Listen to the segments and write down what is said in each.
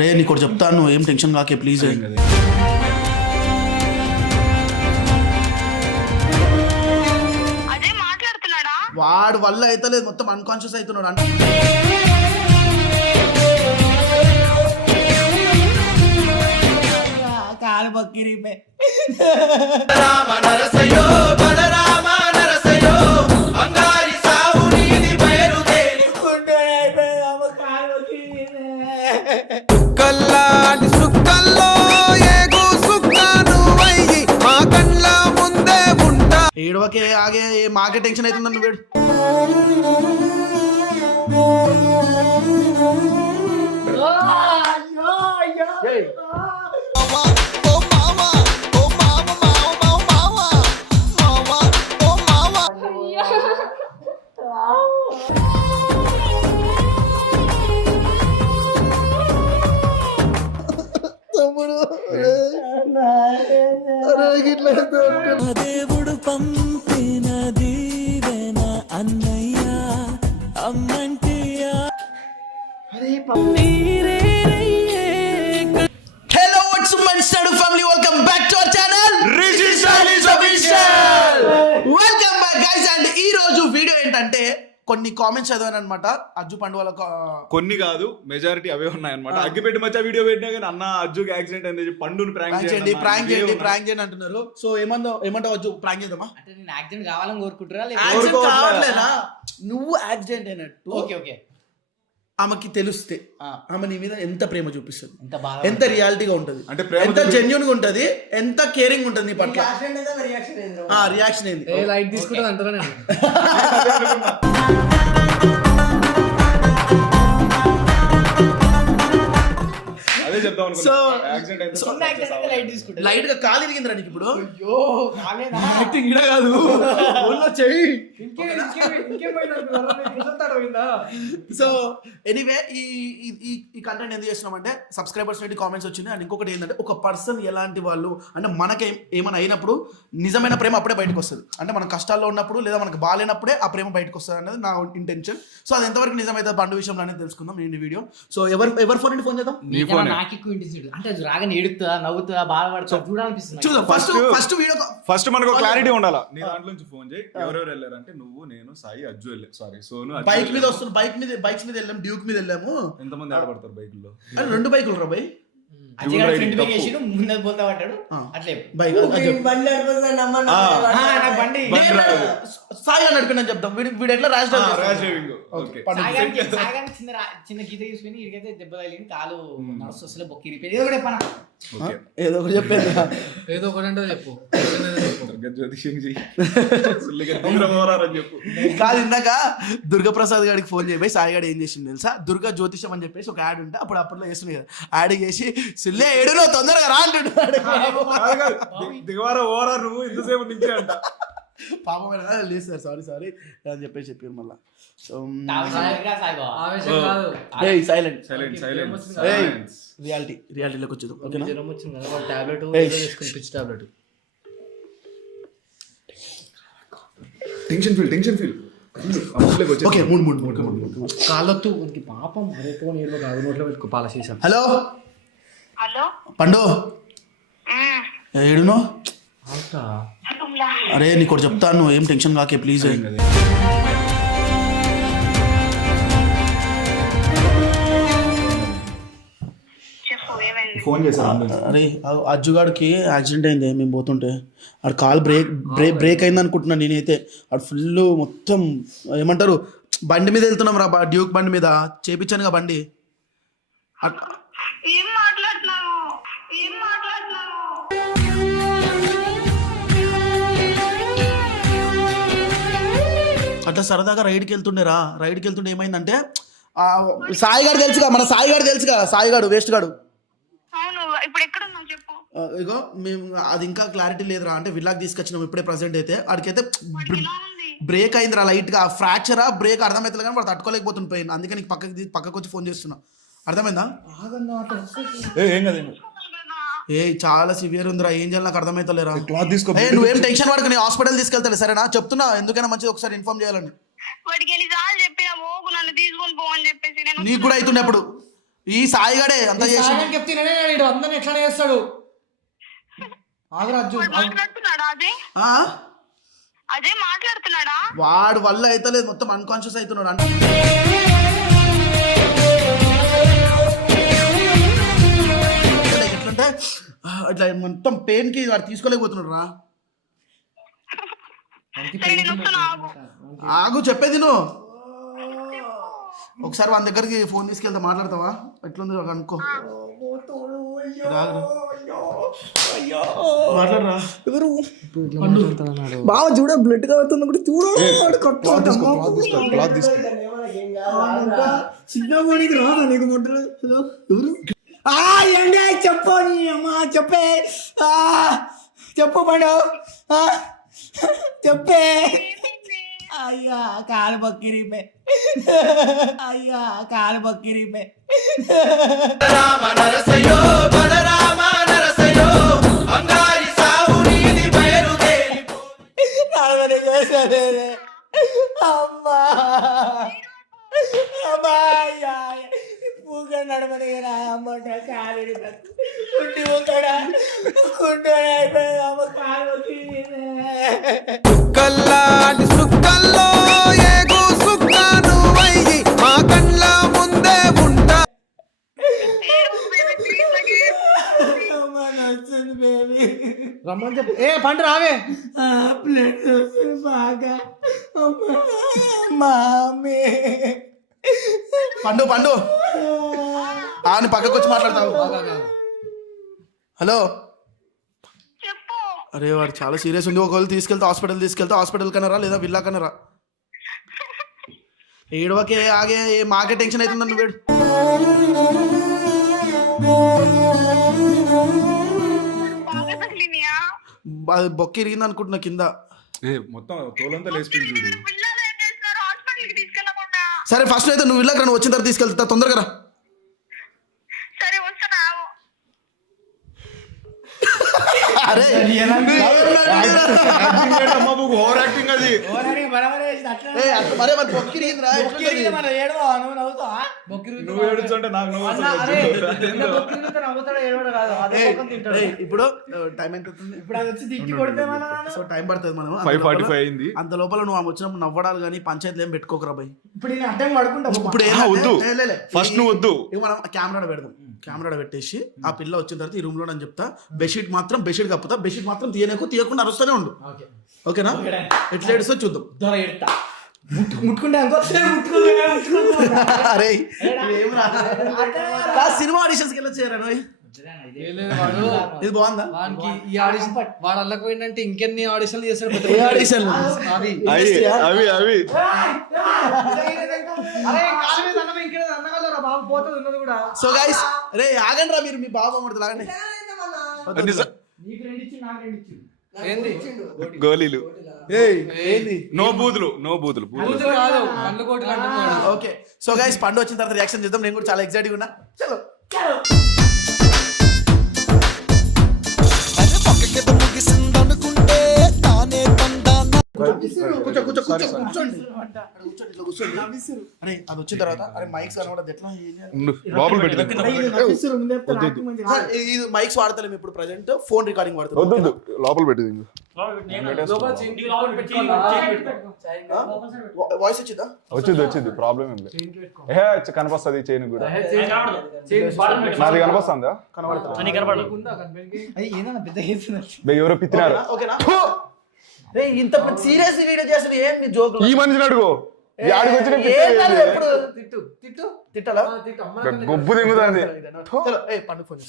రే నీకు చెప్తాను, ఏం టెన్షన్ కాకే ప్లీజ్. అదే మాట్లాడుతున్నాడా? వాడు వల్ల అయితే లేదు, మొత్తం అన్కాన్షియస్ అవుతున్నాడు అంటే. కాలు బక్కిరి ఏడవకే ఆగే, మాకే టెన్షన్ అవుతుంది నన్ను వేడు. దేవుడు పంపిన దీవెన అన్నయ్య అమ్మంటియా. Hello what's up my family, welcome back to our channel Rishi stylish official. Welcome back guys. And ఈ రోజు వీడియో ఏంటంటే కొన్ని కామెంట్స్ చదివాను అనమాట. అజ్జు పండు వాళ్ళ కొన్ని కాదు, మెజారిటీ అవే ఉన్నాయి అనమాట. అగ్గిపెట్టి మధ్య వీడియో పెట్టినా కానీ అన్న అజ్జుకి యాక్సిడెంట్ అయింది, పండుని ప్రాంక్ చేయండి అంటున్నారు. సో ఏమంటావు అజ్జు, ప్రాంక్ చేద్దామా అంటే నేను యాక్సిడెంట్ కావాలని కోరుకుంటారా? కావట్లేదా? నువ్వు యాక్సిడెంట్ అయినట్టు ఓకే ఓకే ఆమెకి తెలిస్తే ఆమె నీ మీద ఎంత ప్రేమ చూపిస్తుంది, ఎంత ఎంత రియాలిటీగా ఉంటది, అంటే ఎంత జెన్యున్ గా ఉంటది, ఎంత కేరింగ్ ఉంటది నీ పట్ల. రియాక్షన్ ఏంది? లైట్ తీసుకుంటా అంటారా నేను? అదే చెప్తాం సో యాక్సిడెంట్ లైట్ గా కాలు ఇరిగిందిరా నీకు ఇప్పుడు? యాక్టింగ్ ఇక్కడ కాదు, చెయ్యి. సో ఎనీవే ఈ కంటెంట్ ఎందుకు చేస్తున్నామంటే సబ్స్క్రైబర్స్ నుండి కామెంట్స్ వచ్చింది. అండ్ ఇంకొకటి ఏంటంటే ఒక పర్సన్ ఎలాంటి వాళ్ళు అంటే మనకి ఏమైనా అయినప్పుడు నిజమైన ప్రేమ అప్పుడే బయటకు వస్తుంది. అంటే మనం కష్టాల్లో ఉన్నప్పుడు లేదా మనకు బాగాలేనప్పుడే ఆ ప్రేమ బయటకు వస్తుంది అనేది నా ఇంటెన్షన్. సో అది ఎంతవరకు నిజమైతే పండు విషయంలో అనేది తెలుసుకుందాం నేను ఈ వీడియో. సో ఎవరి ఫోన్ నుండి ఫోన్ చేద్దాం? నాకు ఎక్కువ ఇంట్రెస్ట్ అంటే రాగానే ఏడుతుందా, నవ్వుతుందా, బాధపడుతుందా చూడాలనిపిస్తుంది. చూద్దాం. ఫస్ట్ వీడియో ఫస్ట్ మనకు క్లారిటీ ఉండాలా. నీ దాంట్లో నుంచి ఫోన్ చేయి, ఎవరెవరు వెళ్ళారంటే నువ్వు, నేను, సాయి, అజ్జు వెళ్ళారు. సారీ సోను. బైక్ మీద వస్తున్నాం, బైక్స్ మీద వెళ్ళాము, డ్యూక్ మీద వెళ్ళాము. ఎంతమంది ఆడపడతారు బైకుల్లో? 2 బైకులు రా బై. ఫ్రంట్ బ్యాక్ వేసి ముందు పోతా పడ్డాడు అట్లే బైక్ సాయి నడిపిన చెప్తాం. వీడు ఎట్లా ర్యాష్ డ్రైవింగ్. చిన్న గీత తీసుకుని ఇడికైతే దెబ్బ తగిలింది, కాలు నడుస్తూ బొక్కి రిపేర్. ఏదో కూడా ఏదో ఒకటి చెప్పేది, ఏదో ఒకటి అంటే చెప్పు. కాదు ఇందాక దుర్గప్రసాద్ గారికి ఫోన్ చేయబోయి సాయి గారు ఏం చేసింది తెలుసా? దుర్గా జ్యోతిషం అని చెప్పేసి ఒక యాడ్ ఉంటే అప్పట్లో వేస్తుంది కదా, యాడ్ చేసి సిల్లే ఏడులో తొందరగా రా అంటున్నాడు. దిగవారా ఓరా నువ్వు ఇంతసేపు నుంచే అంట. పాపం లేదు సార్ సారీ అని చెప్పేసి చెప్పారు మళ్ళా. సో రియాలిటీలోకి వచ్చేది. Tension feel okay. కాళ్ళొత్తు పాపం నోట్లో పెట్టుకో పాల చేసాం. హలో హలో పండు, ఏడును? అంత అరే నీకు చెప్తాను, ఏం టెన్షన్ కాకే ప్లీజ్. ఫోన్ చేశాను. అరే అజ్జుగాడికి యాక్సిడెంట్ అయింది మేము పోతుంటే. ఆడు కాలు బ్రేక్ అయింది అనుకుంటున్నాను నేనైతే. ఆడు ఫుల్ మొత్తం ఏమంటారు బండి మీద వెళ్తున్నాం రా, డ్యూక్ బండి మీద చేపించానుగా బండి. అట్లా సరదాగా రైడ్కి వెళ్తుండే ఏమైందంటే సాయి గారు తెలుసుగా, మన సాయి గారు తెలుసుగా, సాయి గారు వేస్ట్ గాడు. ఇగో మేము అది ఇంకా క్లారిటీ లేదురా అంటే విల్లాకి తీసుకొచ్చినాం ఇప్పుడే ప్రజెంట్ అయితే. ఆడికైతే బ్రేక్ అయిందిరా లైట్ గా, ఫ్రాక్చరా బ్రేక్ అర్థమవుతుంది కానీ వాడు తట్టుకోలేకపోతుంది. అందుకే నీకు పక్కకు వచ్చి ఫోన్ చేస్తున్నా, అర్థమైందా? చాలా సివియర్ ఉందిరా, ఏం చేయాలి నాకు అర్థమైతలేరా. నువ్వేం టెన్షన్ పడకు, నేను హాస్పిటల్ తీసుకెళ్తాను సరేనా? చెప్తున్నా ఎందుకైనా మంచిది ఒకసారి ఇన్ఫార్మ్ చేయాలని. వాడికి ఎన్నిసార్లు చెప్పినాము నన్ను తీసుకొని పోవని చెప్పేసి. నీకు కూడా అవుతుండే అప్పుడు ఈ సాయిగాడే అంత చేసి సాగని చెప్తేనే నేను అందరిని ఎట్లా చేస్తాడు ఆగరాజు వాడు మాట్లాడుతున్నాడా అజయ్? ఆ? అజయ్ మాట్లాడుతున్నాడా? వాడు వల్ల అయితే లేదు, మొత్తం అన్కాన్షియస్ అవుతున్నాడు అంటే ఎట్లంటే అట్లా మొత్తం పెయిన్ కి వాడు తీసుకోలేకపోతున్నాడు రా. సరే నేను వస్తున్నా, ఆగు. ఆగు చెప్పేది నువ్వు. ఒకసారి వాళ్ళ దగ్గరికి ఫోన్ తీసుకెళ్తా, మాట్లాడతావా ఎట్లుంది అనుకో. మాట్లాడరా. బావ చూడ బ్లడ్ కావుతుంది కూడా చూడ చిన్న పోనీకి రాదా నీకు మొట్టలు ఎవరు ఏంటి చెప్పు నీ అమ్మా చెప్పే చెప్పు పండు చెప్పే అయ్యా కాలు బక్కిరిపే అయ్యా కాలు బక్కిరిపే రామ నరసయో బలరామ నరసయో అంగారి సావు నీది బయలుదేరి నాగని చేసే అమ్మా అమ్మాయ్యా పూగ నడమని అమ్మంట కాలు కుంటి ఒకడా కుంటోడైపోయి అమ్మ కాలు కల్లాడి సుక్కల్లో ఏగు సుక్కను వయ్యి మా కళ్ళ ముందే ఉంటా. రమ్మని చెప్పు. ఏ పండు రావే. బ్లడ్ వస్తుంది బాగా మామీ పండు పండు అని పక్కకు వచ్చి మాట్లాడతావు. హలో. చెప్పు. అరే వాడు చాలా సీరియస్ ఉంది. ఒకవేళ తీసుకెళ్తే హాస్పిటల్ కనరా లేదా విల్లా కనరా. ఏడవకే ఆగే మాకే టెన్షన్ అవుతుంది నన్ను వేడు. బాగా తగిలినాయా? బొక్క ఇరిగింది అనుకుంటున్నా కింద. మొత్తం తోలంతా లేచిపోయింది చూడు. పిల్లలు ఏం చేస్తున్నారు హాస్పిటల్కి తీసుకెళ్ళకుండా? సరే ఫస్ట్ అయితే నువ్వు విల్లాక నువ్వు వచ్చిన తర్వాత తీసుకెళ్తా తొందరగా రా. సరే వస్తున్నా, ఆగు. అరే ఓవర్ యాక్టింగ్ అది. మరే మరి బొక్క ఇరిగిందిరా. నువ్వు ఏడుస్తుంటే నాకు నువ్వు ఇప్పుడు టైం ఎంత అవుతుంది? ఇప్పుడు అది వచ్చి దిక్కి కొడితే సో టైం పడుతుంది. మనం 5:45 అయింది. అంత లోపల నువ్వు ఆమె వచ్చినప్పుడు నవ్వడాలు కానీ పంచాయతీలు ఏం పెట్టుకోకరా భయ్. ఇప్పుడు నేను అడ్డం పడుకుంటా ఇప్పుడు వద్దు. ఫస్ట్ నువ్వు వద్దు. మనం కెమెరా పెడదాం. కెమెరా పెట్టేసి ఆ పిల్ల వచ్చిన తర్వాత ఈ రూమ్ లో అని చెప్తా. బెడ్షీట్ కప్పుతా. బెడ్షీట్ మాత్రం తీయకుండా అరుస్తూనే ఉండు. ఓకేనా? ఎట్లా ఏడుస్తో చూద్దాం. ముట్టుకుంటే అరే సినిమా ఆడిషన్స్ కి వెళ్ళొచ్చారా? ఇది బాగుందా? వానికి ఈ ఆడిషన్ వాడు అల్లకి పోయిందంటే ఇంకెన్ని ఆడిషన్లు చేస్తాడు. ఏ ఆడిషన్? అవి సో గైస్ రే ఆగండి రా మీరు. మీ బాబు అమ్మడుతుంది ఆగండి. గోళీలు. ఏంది? నో బూతులు. ఓకే సో గైస్ పండు వచ్చిన తర్వాత రియాక్షన్ చేద్దాం. నేను కూడా చాలా ఎక్సైటింగ్ ఉన్నా. చలో ముగిసిందనుకుంటే తానే తందాన కూర్చోండి. అరే అది వచ్చిన తర్వాత అరే మైక్స్ కనబడదు ఎట్లా లోపల పెట్టి ఇది మైక్స్ వాడతలేము ఇప్పుడు ప్రెసెంట్. ఫోన్ రికార్డింగ్ వాడతాం. వద్దు లోపల పెట్టి వాయిస్ వచ్చిందా? వచ్చింది. ప్రాబ్లం ఏం లేదు. కనిపిస్తుంది చైన్ కూడా. నాది కనిపిస్తుందా? ఎవరో పిత్తినారు. ఇంత సీరియస్ వీడియో చేస్తుంది ఏంది జోక్? ఈ మనిషిని అడుగు. తిట్టాలా? గొబ్బు దిగుతుంది. పండు ఫోన్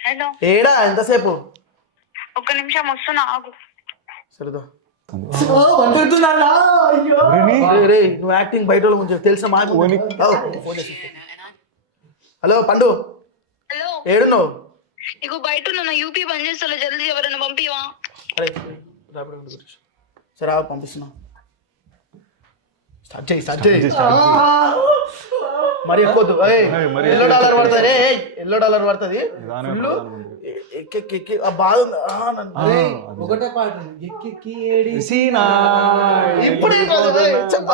హలో, ఏడా ఎంతసేపు? ఒక్క నిమిషం వస్తున్నా, ఆగు. సరేదా నువ్వు యాక్టింగ్ బయట కొంచెం తెలిసిన మా హలో పండు హలో, ఏడున్నావు? ఇగో బయట ఉన్నా, యూపీ బంద్ చేస్తా, జల్దీ ఎవరైనా పంపివా? అరే సరే పంపిస్తున్నా. స్టార్ట్ చేయి. మరి ఎక్కువ $1 పడుతుంది. $1 పడుతుంది. ఎక్కి ఆ బాధ ఉంది. అరే ఒకటే పాట ఎక్కి ఏడి ఇప్పుడు ఏం కాదు, చెప్ప.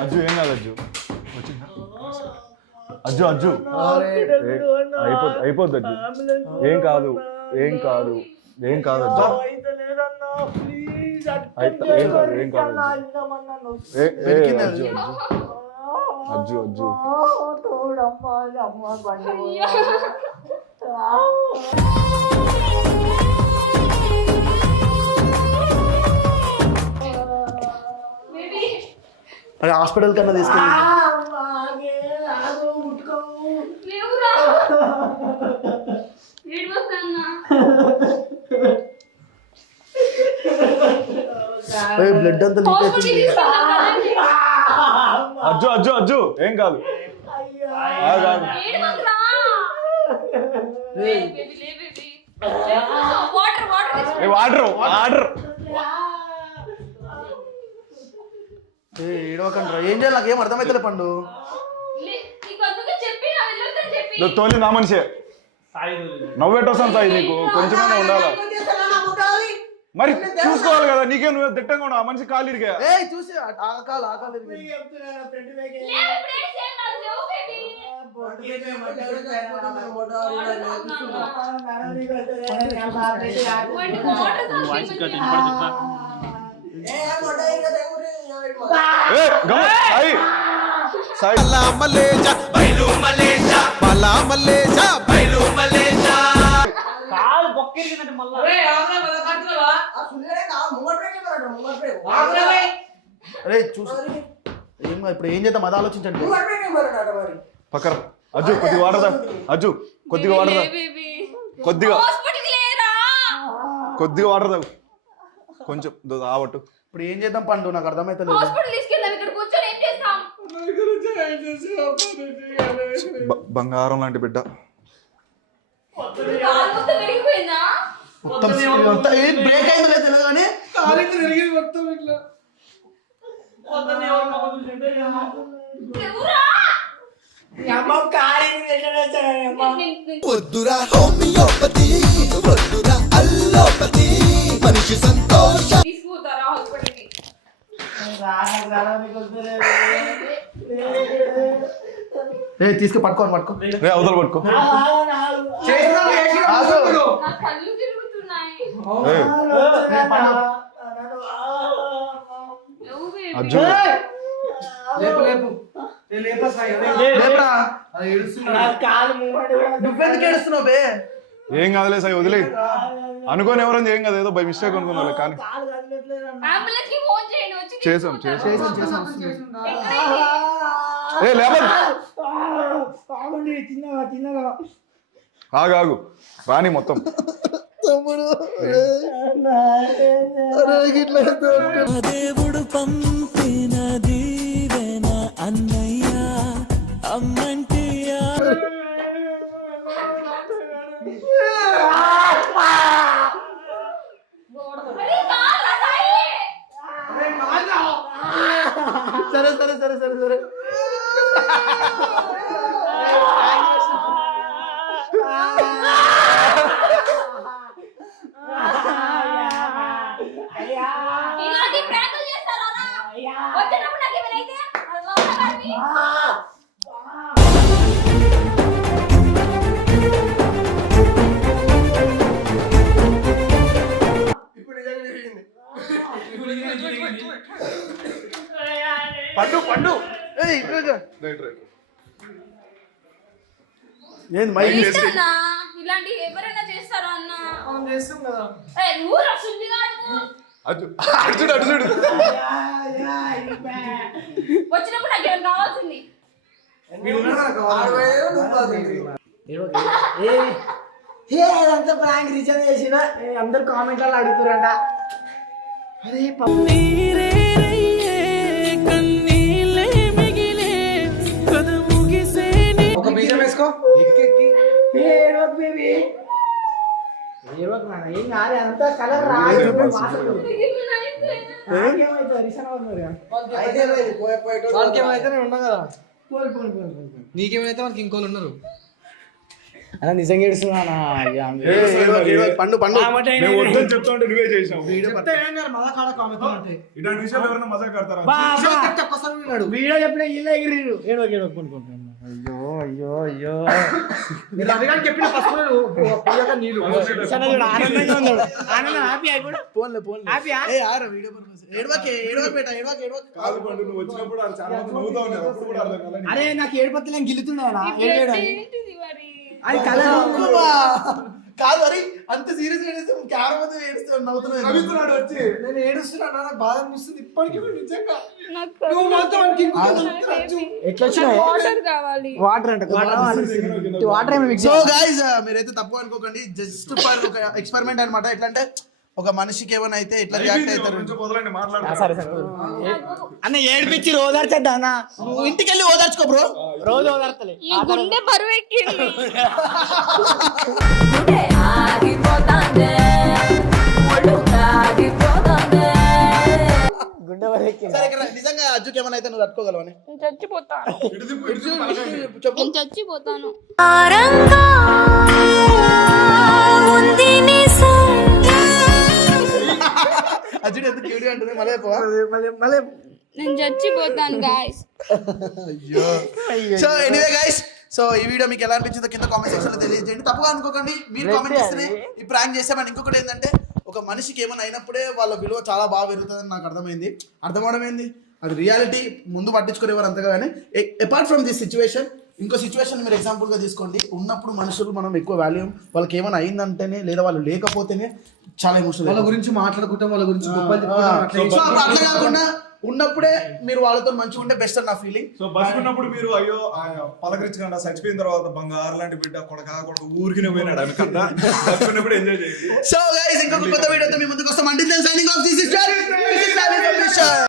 అజ్జు ఏం కాదు అజ్జు అజ్జు అజ్జు అయిపోద్ది అజ్జు ఏం కాదు ఏం కాదు ఏం కాదు అజ్జు ఏం కాదు ఏం కాదు అజ్జు అజ్జు అజ్జు అరే హాస్పిటల్ కన్నా తీసుకెళ్ళి బ్లడ్ అంతా లీక్ అవుతుంది. అజ్జు అజ్జు అజ్జు ఏం కాదు వాటర్ వాటర్ ఏడవకండ్రా, ఏం చేయాలి నాకు ఏం అర్థమవుతలే పండు. తోలి నా మనిషే నవ్వెట్టొస్తాను సాయి నీకు కొంచెమైనా ఉండాలా మరి చూసుకోవాలి కదా నీకే నువ్వు దిట్టంగా ఉన్నావు ఆ మనిషి కాలు ఇరిగా చూసి ఆకాలు సాయి బలా మలేజా బైలు మలేజా బలా మలేజా బైలు మలేజా కాలు బొక్కిరిగిందంటే మళ్ళా అరే చూసి ఏం కాదు, ఇప్పుడు ఏం చేద్దాం అది ఆలోచించండి. పక్కన అజ్జు కొద్దిగా వాడదా అజ్జు కొద్దిగా వాడదా కొద్దిగా కొద్దిగా వాడదా కొంచెం ఆవట్టు ఇప్పుడు ఏం చేద్దాం పండు నాకు అర్థమైతలేదు. బంగారం లాంటి బిడ్డ మొత్తం ఏం బ్రేక్ అయిందో లేదు తెలియదు కానీ వద్దురా హోమియోపతి వద్దురా అల్లోపతి మనిషి సంతోష తీసుకు పట్టుకోని పట్టుకో రే అవతల పట్టుకో అజ్జు నువ్వెందుకు ఏడుస్తున్నావు బే? ఏం కాదులే సాయి వదిలే అనుకోని ఎవరైనా ఏం కాదు ఏదో బై మిస్టేక్ అనుకున్నా కానీ చేసాం ఏ లేవదు ఆగు రాని మొత్తం దేవుడు పంపిన దీవెన అన్నయ్య అమ్మంటియా సరే సరే సరే సరే సరే పండు పండు నేను మైక్ ఇలాంటి ఎవరైనా చేస్తారా అన్న? చేస్తాం కదా అర్జుడు అర్జుడు వచ్చినప్పుడు నాకు ఏమైనా కావాల్సింది. అదంతా ప్రాంక్ రీఛార్జ్ చేసిన అందరు కామెంట్లలో అడుగుతారంట. అరే ఒక బీజం వేసుకో ఎక్కి బేబీ ఏడవకు నాన్న, ఏం కాదు, అంతా కలర్ రా. నాకేమైతుంది, రిషన్ అవుతుంది కదా. వాళ్ళకి ఏమైతే నేను ఉన్నా కదా, నీకేమైతే వాళ్ళకి ఇంకోళ్ళు ఉన్నారు. అన్న నిజంగా ఏడుస్తున్నానా? పండు మేము వద్దని చెప్తా ఉంటే నువ్వే చేసావు. మజాక్ ఆడకు ఆమెతో అంటే. ఇలాంటి విషయాలు ఎవరైనా మజాక్ ఆడతారా? వీడియో చెప్పిన ఇల్లు ఎగిరిరు. అయ్యో అయ్యో అయ్యో మీరు అడగాని చెప్పిన ఫస్ట్ నీళ్ళు ఆనందంగా ఉన్నాడు. ఆనందం హ్యాపీ అయిపోయాడు. హ్యాపీయా? కాదు పండు, నువ్వు వచ్చినప్పుడు వాళ్ళు చాలా మంది నవ్వుతా ఉన్నారు. అప్పుడు కూడా అర్థం కాలే. అరే నాకు ఏడుపత్తి నేను గిల్లుతున్నాయా ఏంటిది మరి? అది కలర్ కాదు మరి అంత సీరియస్ కెమెరా ముందు ఏడుస్తున్నాడు, నవ్వుతున్నాడు వచ్చి. నేను ఏడుస్తున్నాను, నాకు బాధ అనిపిస్తుంది ఇప్పటికీ కూడా నిజంగా. నాకు నువ్వు మాత్రం వానికి ఇంకొక ఎట్లా వచ్చినాయి? వాటర్ కావాలి. వాటర్ అంటే వాటర్ ఏమి మిక్స్ సో గైస్ మీరైతే తప్పు అనుకోకండి, జస్ట్ ఫర్ ఒక ఎక్స్పెరిమెంట్ అన్నమాట. ఎట్లా అంటే ఒక మనిషికి ఏమైనా అయితే ఎట్లా రియాక్ట్ అవుతారు. కొంచెం వదలండి, మాట్లాడతారు. సరే సరే అన్న ఏడిపించి ఓదార్చద్దా అన్న? నువ్వు ఇంటికి వెళ్ళి ఓదార్చుకో బ్రో. రోజు ఓదార్తలే. ఈ గుండె బరువు ఎక్కింది. గుండె వరకు సరే ఇక్కడ నిజంగా అజ్జుకి ఏమైనా అయితే నువ్వు తట్టుకోగలవు అని నేను చచ్చిపోతాను. ఇటు తిప్పు, ఇటు తిప్పు, అలాగే. చెప్పు. నేను చచ్చిపోతాను. అజ్జుడు ఎందుకు క్యూటీ అంటుంది మళ్ళీ ఎక్కువ. మళ్ళీ నేను చచ్చిపోతాను guys. So anyway guys, so ఈ వీడియో మీకు ఎలా అనిపించిందో కింద కామెంట్ సెక్షన్ లో తెలియజేయండి. తప్పుగా అనుకోకండి, మీరు కామెంట్ చేస్తేనే ఈ ప్రాంక్ చేసామని. ఇంకొకటి ఏంటంటే ఒక మనిషికి ఏమైనా అయినప్పుడే వాళ్ళ విలువ చాలా బాగా పెరుగుతుందని నాకు అర్థమైంది. అర్థమవడం ఏంది, అది రియాలిటీ. ముందు పట్టించుకునేవారు అంతగా. కానీ అపార్ట్ ఫ్రమ్ దిస్ సిచ్యువేషన్, ఇంకో సిచ్యువేషన్ మీరు ఎగ్జాంపుల్గా తీసుకోండి. ఉన్నప్పుడు మనుషులు మనం ఎక్కువ వాల్యూ, వాళ్ళకి ఏమైనా అయిందంటేనే లేదా వాళ్ళు లేకపోతేనే చాలా ఎమోషనల్. వాళ్ళ గురించి మాట్లాడుకుంటాం, వాళ్ళ గురించి గొప్పలు సో అప్పుడు అట్లా కాకుండా ఉన్నప్పుడే మీరు వాళ్ళతో మంచిగా ఉంటే బెస్ట్ అని నా ఫీలింగ్. సో బతుకున్నప్పుడు మీరు అయ్యో పలకరించకుండా చచ్చిపోయిన తర్వాత బంగారు లాంటి బిడ్డ కొడక ఊరికినే పోయినాడు అనుకుంటా. బతుకున్నప్పుడు ఎంజాయ్ చేయండి. సో గైస్ ఇంకొక కొత్త వీడియోతో మీ ముందుకు వస్తాం. అంటే